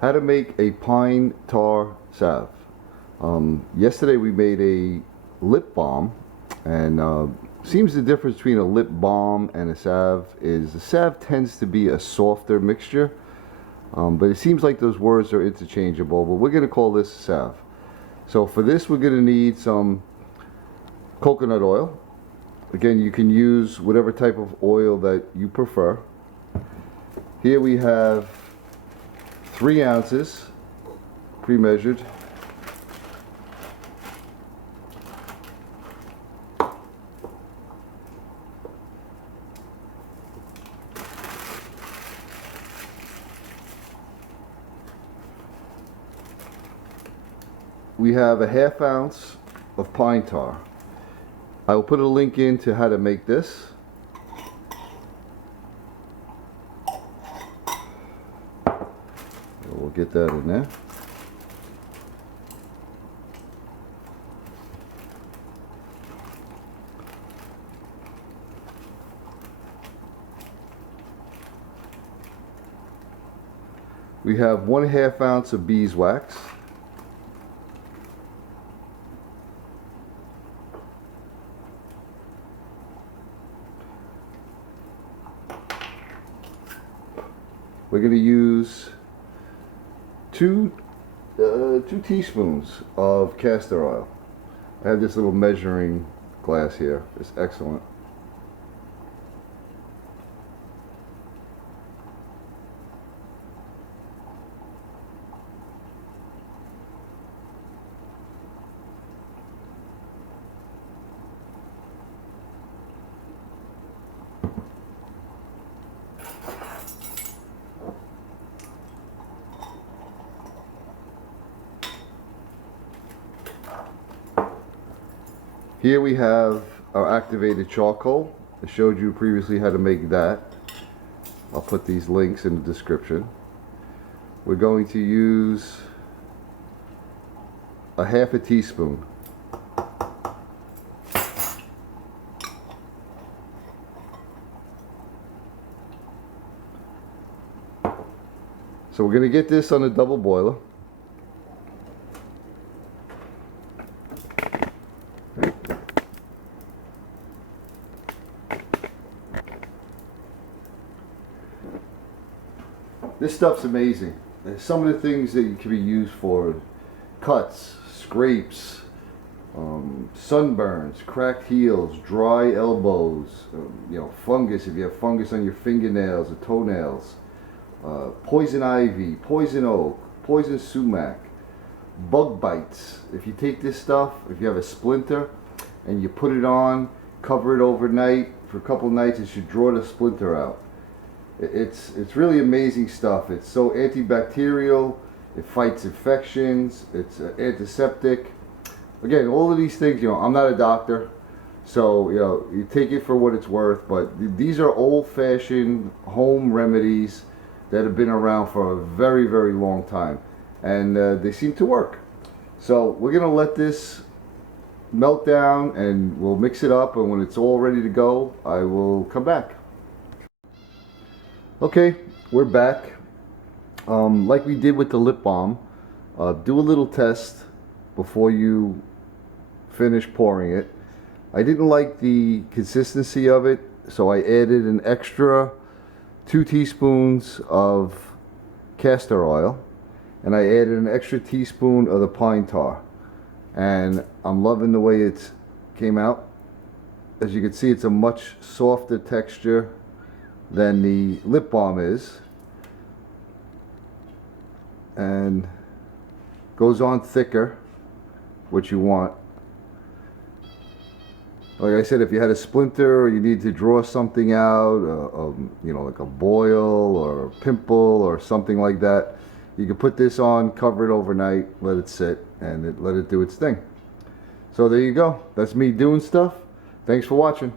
How to make a pine tar salve. Yesterday we made a lip balm, and seems the difference between a lip balm and a salve is the salve tends to be a softer mixture, but it seems like those words are interchangeable, but we're going to call this a salve. So for this we're going to need some coconut oil. Again, you can use whatever type of oil that you prefer. Here we have 3 ounces pre-measured. We have a 1/2 ounce of pine tar. I will put a link in to how to make this. We'll get that in there. We have 1/2 ounce of beeswax. We're going to use two teaspoons of castor oil. I have this little measuring glass here. It's excellent. Here we have our activated charcoal. I showed you previously how to make that. I'll put these links in the description. We're going to use a 1/2 teaspoon. So we're going to get this on a double boiler. This stuff's amazing. Some of the things that it can be used for: cuts, scrapes, sunburns, cracked heels, dry elbows, fungus, if you have fungus on your fingernails or toenails, poison ivy, poison oak, poison sumac, bug bites. If you take this stuff, if you have a splinter and you put it on, cover it overnight for a couple nights, it should draw the splinter out. It's really amazing stuff. It's so antibacterial, it fights infections, it's antiseptic. Again, all of these things, I'm not a doctor, so you take it for what it's worth, but these are old-fashioned home remedies that have been around for a very, very long time, and they seem to work. So we're gonna let this melt down and we'll mix it up, and when it's all ready to go, I will come back. Okay, we're back. Like we did with the lip balm, do a little test before you finish pouring it. I didn't like the consistency of it, so I added an extra 2 teaspoons of castor oil, and I added an extra teaspoon of the pine tar, and I'm loving the way it came out. As you can see, it's a much softer texture than the lip balm is, and goes on thicker, what you want. Like I said, if you had a splinter or you need to draw something out, like a boil or a pimple or something like that, you can put this on, cover it overnight, let it sit, and let it do its thing. So there you go. That's me doing stuff. Thanks for watching.